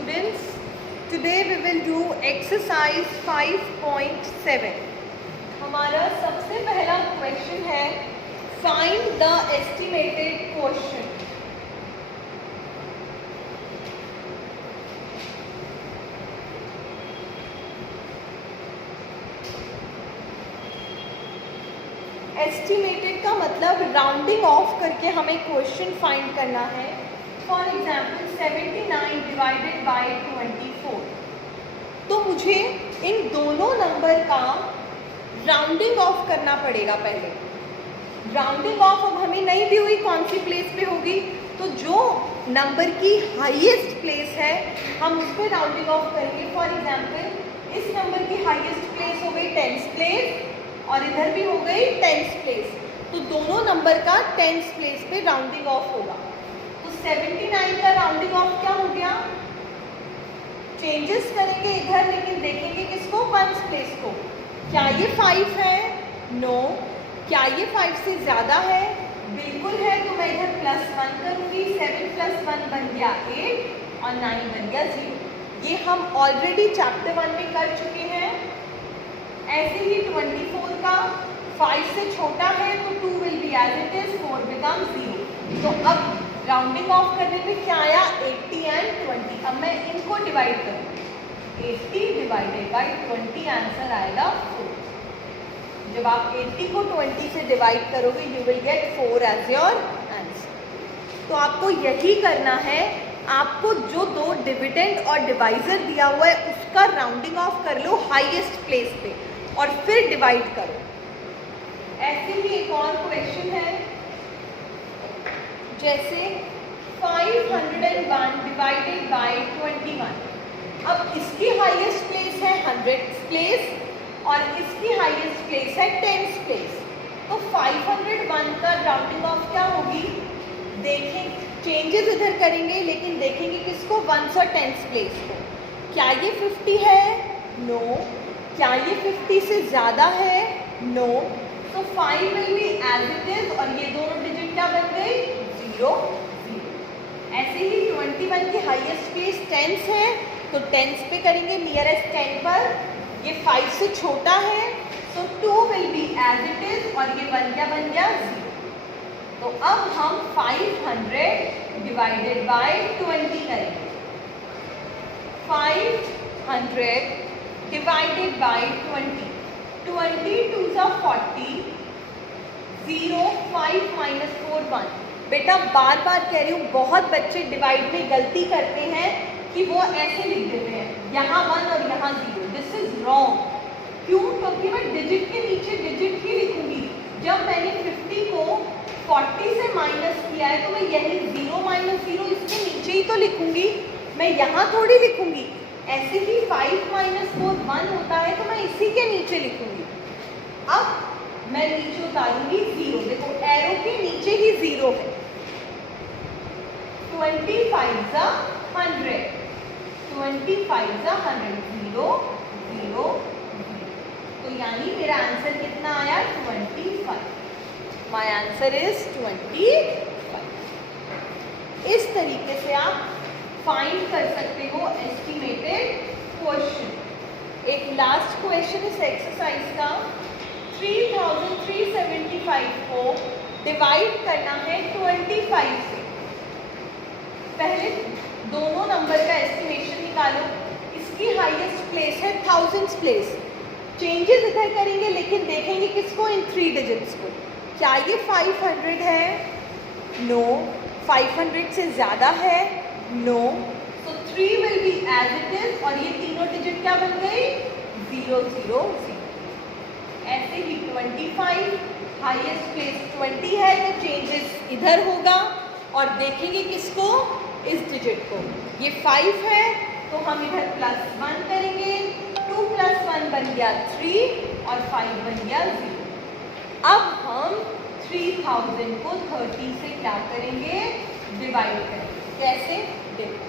students, today we will do exercise 5.7. हमारा सबसे पहला क्वेश्चन है find the estimated quotient. Estimated का मतलब राउंडिंग ऑफ करके हमें क्वेश्चन फाइंड करना है. For example 79 divided by 24. तो मुझे इन दोनों नंबर का राउंडिंग ऑफ करना पड़ेगा. पहले राउंडिंग ऑफ अब हमें नहीं दी हुई कौन सी प्लेस पे होगी, तो जो नंबर की हाईएस्ट प्लेस है हम उस पर राउंडिंग ऑफ करेंगे. फॉर एग्जाम्पल इस नंबर की हाईएस्ट प्लेस हो गई 10th प्लेस और इधर भी हो गई 10th प्लेस, तो दोनों नंबर का 10th प्लेस पे राउंडिंग ऑफ होगा. तो 79 का राउंडिंग ऑफ क्या हो गया, चेंजेस करेंगे इधर लेकिन देखेंगे किसको, 1st प्लेस को. क्या ये 5 है? नो. क्या ये 5 से ज़्यादा है? बिल्कुल है. तो मैं इधर +1 करूँगी. 7 + 1 बन गया 8 और 9 बन गया 0. ये हम ऑलरेडी चैप्टर 1 में कर चुके हैं. ऐसे ही 24 का 5 से छोटा है तो 2 will be as it is, 4 become 0. तो अब राउंडिंग ऑफ करने पे क्या आया, 80 एंड 20. अब मैं इनको डिवाइड करूँगी. 80 डिवाइडेड बाई 20 आंसर आएगा 4. जब आप 80 को 20 से डिवाइड करोगे you will get 4 as your answer. तो आपको यही करना है. आपको जो दो डिविडेंड और डिवाइजर दिया हुआ है उसका राउंडिंग ऑफ कर लो हाईएस्ट प्लेस पे और फिर डिवाइड करो. ऐसे ही एक और क्वेश्चन है, जैसे 501 डिवाइडेड बाय 21. अब इसकी हाईएस्ट प्लेस है 100th प्लेस और इसकी हाईएस्ट प्लेस है 10th प्लेस. तो 501 का राउंडिंग ऑफ क्या होगी, देखें चेंजेस इधर करेंगे लेकिन देखेंगे किसको, 1st और 10th प्लेस को. क्या ये 50 है? नो. क्या ये 50 से ज़्यादा है? नो. तो 5 will be as it is और ये दोनों डिजिट क्या बन गई, 0 0. ऐसे ही 21 की हाईएस्ट प्लेस 10th है तो 10th पे करेंगे नियरेस्ट 10 पर. ये 5 से छोटा है तो 2 will be as it is और ये 1 क्या बन गया, 0. तो अब हम 500 डिवाइडेड बाय 20 करेंगे. 500 डिवाइडेड बाय 20. 22 × 40. 0 5 - 4 1. बेटा बार बार कह रही हूँ, बहुत बच्चे डिवाइड में गलती करते हैं कि वो ऐसे लिख देते हैं, यहाँ 1 और यहाँ 0. This is wrong. क्यों? क्योंकि मैं डिजिट के नीचे डिजिट ही लिखूंगी. जब मैंने 50 को 40 से माइनस किया है तो मैं यही 0 - 0 इसके नीचे ही तो लिखूंगी, मैं यहाँ थोड़ी लिखूंगी. ऐसे ही 5 - 4 1 होता है तो मैं इसी के नीचे लिखूंगी. अब मैं नीचे उतारूंगी 0. देखो एरो के नीचे ही 0 है. 25 × 100. 25 × 100. 0 0 0. तो यानी मेरा आंसर कितना आया, 25. My answer is 25. इस तरीके से आप फाइंड कर सकते हो एस्टिमेटेड क्वेश्चन. एक लास्ट क्वेश्चन इस एक्सरसाइज का, 3375 को डिवाइड करना है 25 से. पहले दोनों नंबर का एस्टिमेशन निकालो. इसकी हाईएस्ट प्लेस है 1000th प्लेस. चेंजेस इधर करेंगे लेकिन देखेंगे किसको, इन 3 डिजिट्स को. क्या ये 500 है? नो. 500 से ज़्यादा है? नो. तो 3 will be as it is और ये तीनों डिजिट क्या बन गई, 0 0 0. ऐसे ही 25 हाईएस्ट प्लेस 20 है तो चेंजेस इधर होगा और देखेंगे किसको, इस डिजिट को. ये 5 है तो हम इधर +1 करेंगे. 2 + 1 बन गया 3 और 5 बन गया 0. अब हम 3000 को 30 से क्या करेंगे, डिवाइड करेंगे. कैसे, देखो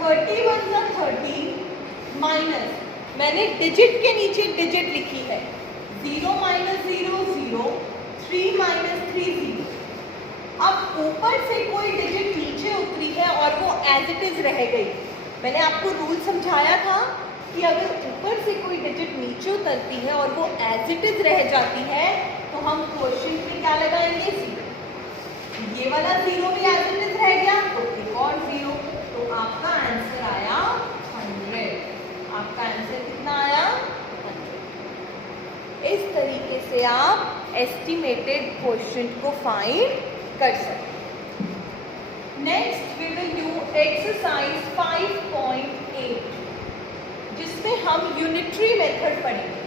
31 × 30 माइनस, मैंने डिजिट के नीचे डिजिट लिखी है. 0 - 0 0. 3 - 3 0. अब ऊपर से कोई डिजिट नीचे उतरी है और वो एज इट इज रह गई। मैंने आपको रूल समझाया था कि अगर ऊपर से कोई डिजिट नीचे उतरती है और वो एज इट इज रह जाती है तो हम क्वोशिएंट में क्या लगाएंगे? 0। ये वाला 0 भी एज इट इज रह गया तो एक और 0, तो आपका आंसर आया 100। आपका आंसर कितना आया? 100। इस तरीके से आप एस्टिमेटेड क्वोशिएंट को फाइंड कर सकते हैं। Next we will do exercise 5.8 जिसमें हम यूनिटरी मेथड पढ़ेंगे।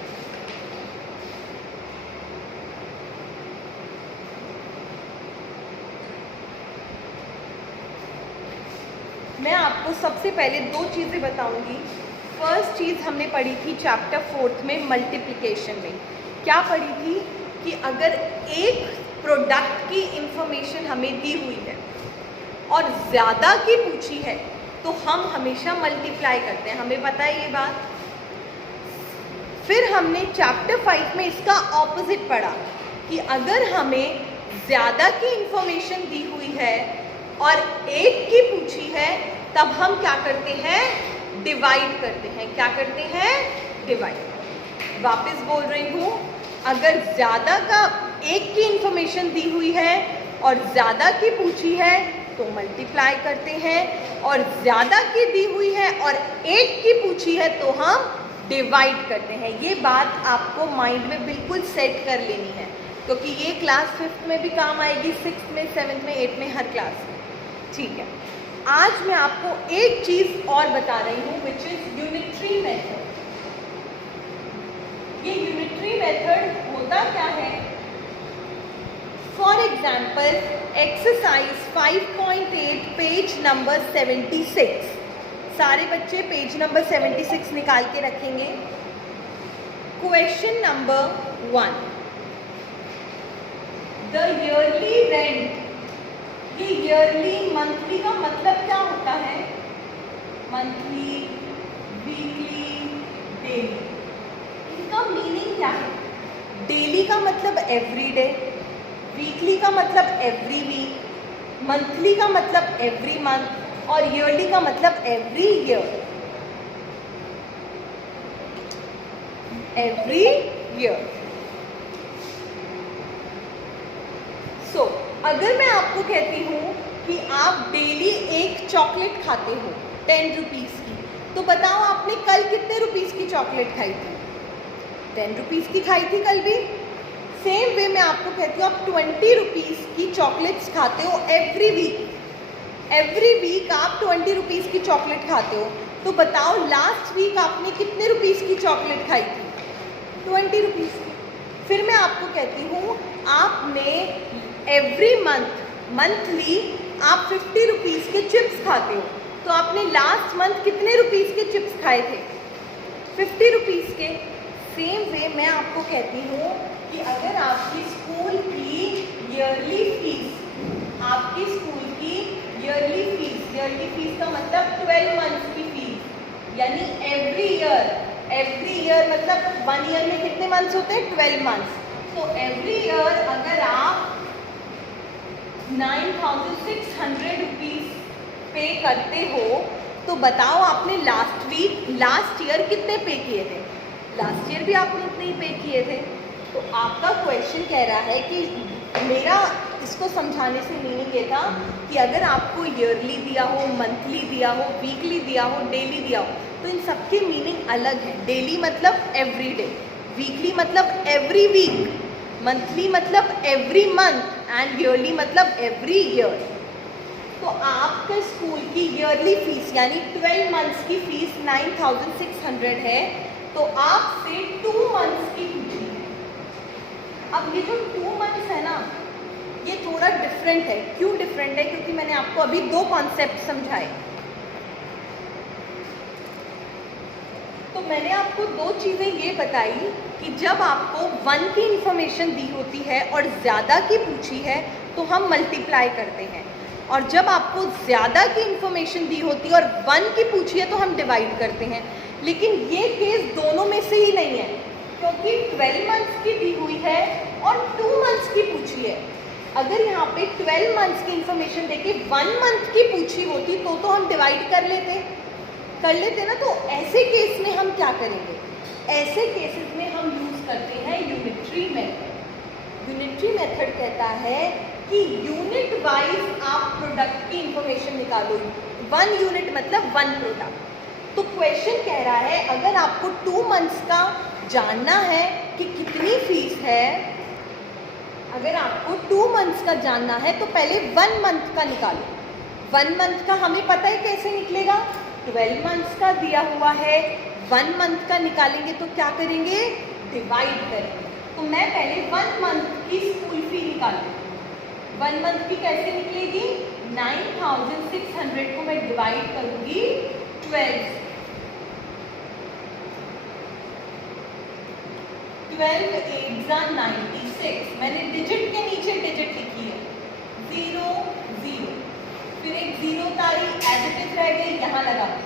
मैं आपको सबसे पहले 2 चीज़ें बताऊंगी। फर्स्ट चीज़ हमने पढ़ी थी चैप्टर 4 में मल्टीप्लिकेशन में। क्या पढ़ी थी कि अगर एक प्रोडक्ट की इंफॉर्मेशन हमें दी हुई है और ज़्यादा की पूछी है तो हम हमेशा मल्टीप्लाई करते हैं, हमें पता है ये बात। फिर हमने चैप्टर 5 में इसका ऑपोजिट पढ़ा कि अगर हमें ज़्यादा की इंफॉर्मेशन दी हुई है और एक की पूछी है तब हम क्या करते हैं? डिवाइड करते हैं। क्या करते हैं? डिवाइड। वापस बोल रही हूँ, अगर ज़्यादा का एक की इंफॉर्मेशन दी हुई है और ज़्यादा की पूछी है तो मल्टीप्लाई करते हैं, और ज़्यादा की दी हुई है और एक की पूछी है तो हम डिवाइड करते हैं। ये बात आपको माइंड में बिल्कुल सेट कर लेनी है क्योंकि ये क्लास 5th में भी काम आएगी, 6th में, 7th में, 8th में, हर क्लास में। ठीक है, आज मैं आपको एक चीज़ और बता रही हूँ विच इज़ यूनिटरी मेथड। ये यूनिटरी मेथड होता क्या है? For example exercise 5.8 page number 76। सारे बच्चे पेज नंबर 76 निकाल के रखेंगे। Question number 1, the yearly rent. ये ईयरली, मंथली का मतलब क्या होता है? Monthly, weekly, daily. इनका मीनिंग क्या है? डेली का मतलब एवरी डे, वीकली का मतलब एवरी वीक, मंथली का मतलब एवरी मंथ और ईयरली का मतलब every year. Every year. So अगर मैं आपको कहती हूँ कि आप डेली एक चॉकलेट खाते हो 10 रुपीज़ की, तो बताओ आपने कल कितने रुपीज़ की चॉकलेट खाई थी? 10 रुपीज़ की खाई थी कल भी। सेम वे मैं आपको कहती हूँ आप 20 रुपीज़ की चॉकलेट्स खाते हो एवरी वीक। एवरी वीक आप 20 रुपीज़ की चॉकलेट खाते हो, तो बताओ लास्ट वीक आपने कितने रुपीज़ की चॉकलेट खाई थी? 20 रुपीज़ की। फिर मैं आपको कहती हूँ आपने एवरी मंथली आप 50 रुपीज़ के चिप्स खाते हो, तो आपने लास्ट मंथ कितने रुपीज़ के चिप्स खाए थे? 50 रुपीज़ के। सेम वे मैं आपको कहती हूँ कि अगर आपकी स्कूल की ईयरली फीस, आपकी स्कूल की ईयरली फीस का मतलब 12 मंथ्स की फीस, यानी एवरी ईयर मतलब 1 ईयर में कितने मंथ्स होते हैं? 12 मंथ्स। तो एवरी ईयर अगर आप 9,600 रुपीज़ पे करते हो तो बताओ आपने लास्ट ईयर कितने पे किए थे? लास्ट ईयर भी आपने इतने ही पे किए थे। तो आपका क्वेश्चन कह रहा है कि मेरा इसको समझाने से मीनिंग ये था कि अगर आपको ईयरली दिया हो, मंथली दिया हो, वीकली दिया हो, डेली दिया हो, तो इन सबके मीनिंग अलग है। डेली मतलब एवरी डे, वीकली मतलब एवरी वीक, मंथली मतलब एवरी मंथ एंड ईयरली मतलब एवरी ईयर। तो आपके स्कूल की ईयरली फीस यानी 12 मंथ्स की फीस 9,600 है, तो आपसे 2 मंथ्स की पूछी है। अब ये जो 2 मंथ्स है ना, ये थोड़ा डिफरेंट है। क्यों डिफरेंट है? क्योंकि मैंने आपको अभी 2 कॉन्सेप्ट समझाए। तो मैंने आपको 2 चीज़ें ये बताई कि जब आपको 1 की इंफॉर्मेशन दी होती है और ज़्यादा की पूछी है तो हम मल्टीप्लाई करते हैं, और जब आपको ज़्यादा की इंफॉर्मेशन दी होती है और 1 की पूछी है तो हम डिवाइड करते हैं। लेकिन ये केस दोनों में से ही नहीं है, क्योंकि 12 मंथ्स की दी हुई है और 2 मंथ्स की पूछी है। अगर यहाँ पे 12 मंथ्स की इंफॉर्मेशन देके 1 मंथ की पूछी होती तो हम डिवाइड कर लेते ना। तो ऐसे केस में हम क्या करेंगे? ऐसे केसेस में हम यूज करते हैं यूनिटरी मेथड। यूनिटरी मेथड कहता है कि यूनिट वाइज आप प्रोडक्ट की इंफॉर्मेशन निकालो। 1 यूनिट मतलब 1 प्रोडक्ट। तो क्वेश्चन कह रहा है अगर आपको 2 मंथ्स का जानना है कि कितनी फीस है, अगर आपको 2 मंथ्स का जानना है तो पहले 1 मंथ का निकालो। 1 मंथ का हमें पता है कैसे निकलेगा, 12 मंथ्स का दिया हुआ है। 1 मंथ का निकालेंगे तो क्या करेंगे? डिवाइड करेंगे। तो मैं पहले 1 मंथ की स्कूल फी निकालूंगी। 1 मंथ की कैसे निकलेगी? 9600 को मैं डिवाइड करूंगी 12 8 96। मैंने डिजिट के नीचे डिजिट लिखी है 0 0, फिर एक 0 तारी एज इट इज रह गई, यहाँ लगा दी।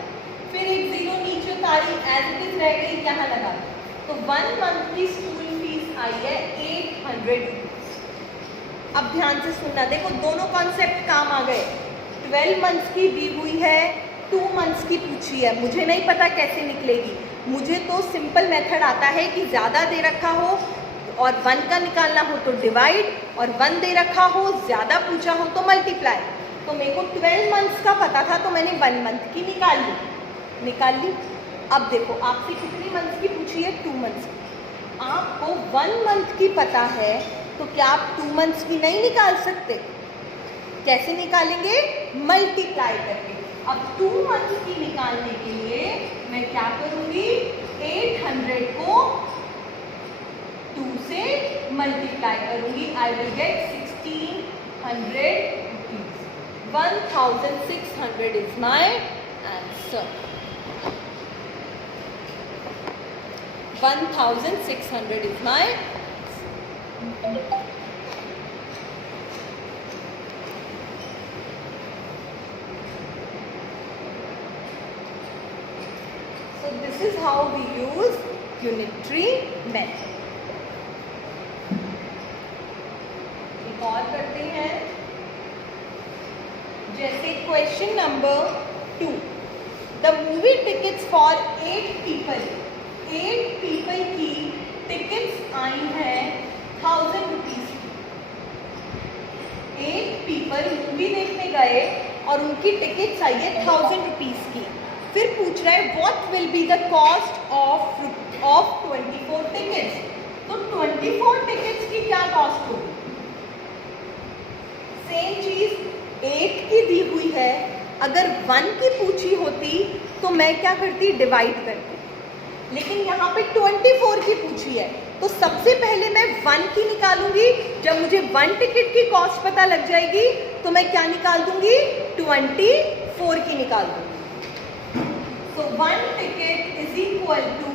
फिर एक 0 नीचे तारी एज इट इज रह गई, यहाँ लगा दी। तो 1 मंथ की स्कूल फीस आई है 800 रुपीज। अब ध्यान से सुनना, देखो दोनों कॉन्सेप्ट काम आ गए। 12 मंथ्स की दी हुई है, 2 मंथ्स की पूछी है, मुझे नहीं पता कैसे निकलेगी। मुझे तो सिंपल मेथड आता है कि ज़्यादा दे रखा हो और 1 का निकालना हो तो डिवाइड, और 1 दे रखा हो, ज़्यादा पूछा हो तो मल्टीप्लाई। तो मेरे को 12 मंथ्स का पता था तो मैंने 1 मंथ की निकाल ली। अब देखो आपसे कितनी मंथ्स की पूछी है? 2 मंथ्स की। आपको 1 मंथ की पता है तो क्या आप 2 मंथ्स की नहीं निकाल सकते? कैसे निकालेंगे? मल्टीप्लाई करके। अब 2 मंथ्स की निकालने के लिए मैं क्या करूंगी? 800 को 2 से मल्टीप्लाई करूंगी। I will get 1600 rupees. 1600 is my answer. 1600 is my This is how we use unitary method. एक और करते हैं, जैसे question number 2। The movie tickets for 8 people. 8 people की टिकट्स आई हैं 1000 रुपीज की। 8 पीपल मूवी देखने गए और उनकी टिकट्स आई है 1000 रुपीज की। फिर पूछ रहा है what will be the cost of 24 tickets. तो 24 टिकट्स की क्या कॉस्ट होगी? सेम चीज 8 की दी हुई है, अगर 1 की पूछी होती तो मैं क्या करती? डिवाइड करती। लेकिन यहाँ पे 24 की पूछी है तो सबसे पहले मैं 1 की निकालूंगी। जब मुझे 1 टिकट की कॉस्ट पता लग जाएगी तो मैं क्या निकाल दूंगी? 24 की निकाल दूंगी। So 1 ticket is equal to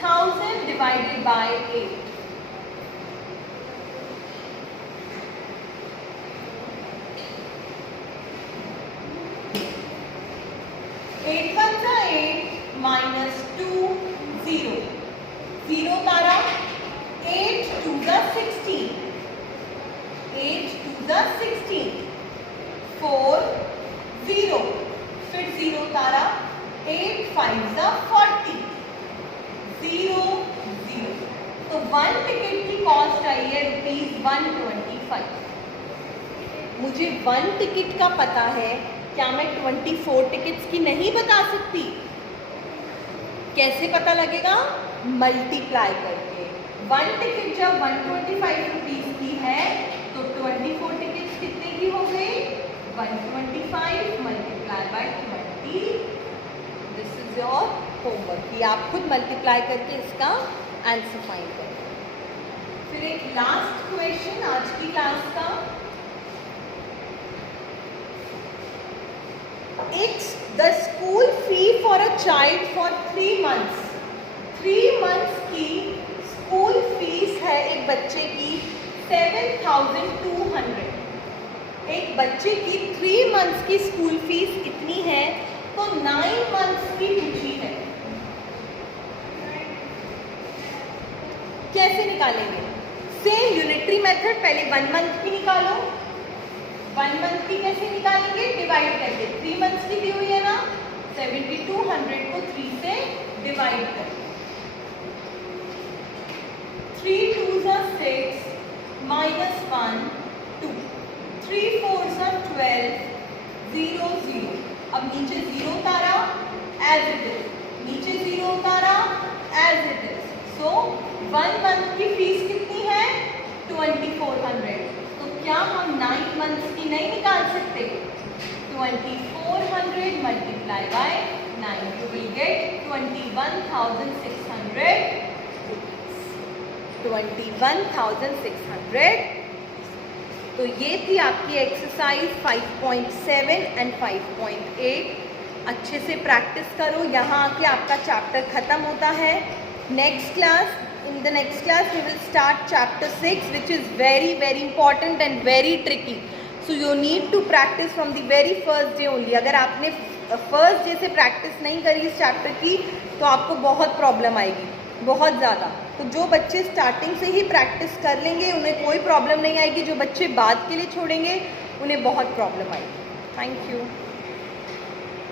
1000 divided by 8. 8 1 जा 8 minus 2 0 0 तारा 8 2 जा 16 8 2 जा 16 4 0 फिर 0 तारा 8 5 जा 40 0 0। तो 1 टिकट की कॉस्ट आई है ₹125। मुझे 1 टिकट का पता है, क्या मैं 24 टिकट्स की नहीं बता सकती? कैसे पता लगेगा? मल्टीप्लाई करके। 1 टिकट जब 125 रुपीज की है तो 24 टिकट्स कितने की हो गई? 125 multiply by 20। This is your homework. ये आप खुद मल्टीप्लाई करके इसका आंसर फाइंड करें। फिर एक लास्ट क्वेश्चन आज की क्लास का। It's the school fee for a child for 3 months. 3 months की स्कूल फीस है एक बच्चे की 7200। एक बच्चे की 3 मंथ्स की स्कूल फीस इतनी है तो 9 मंथ्स की पूछी है। कैसे निकालेंगे? सेम यूनिटरी मेथड, पहले 1 मंथ की निकालो। 1 मंथ की कैसे निकालेंगे? डिवाइड करके। 3 मंथ्स की दी हुई है ना, 7200 को 3 से डिवाइड कर। 3 2s are 6 minus 1 2, 3 4s are 12 0 0। अब नीचे 0 उतारा एज इट इज, नीचे 0 उतारा as it is. So 1 month की फीस कितनी है? 2400। तो क्या हम 9 मंथ्स की नहीं निकाल सकते? 2400 multiply by 9, you will gate 21,600। 21,600। तो ये थी आपकी एक्सरसाइज 5.7 एंड 5.8। अच्छे से प्रैक्टिस करो। यहाँ आके आपका चैप्टर खत्म होता है। Next class, in the next class we will start chapter 6, which is very very important and very tricky, so you need to practice from the very first day only। अगर आपने first day से practice नहीं करी इस chapter की तो आपको बहुत प्रॉब्लम आएगी, बहुत ज़्यादा। तो जो बच्चे स्टार्टिंग से ही प्रैक्टिस कर लेंगे उन्हें कोई प्रॉब्लम नहीं आएगी, जो बच्चे बाद के लिए छोड़ेंगे उन्हें बहुत प्रॉब्लम आएगी। Thank you.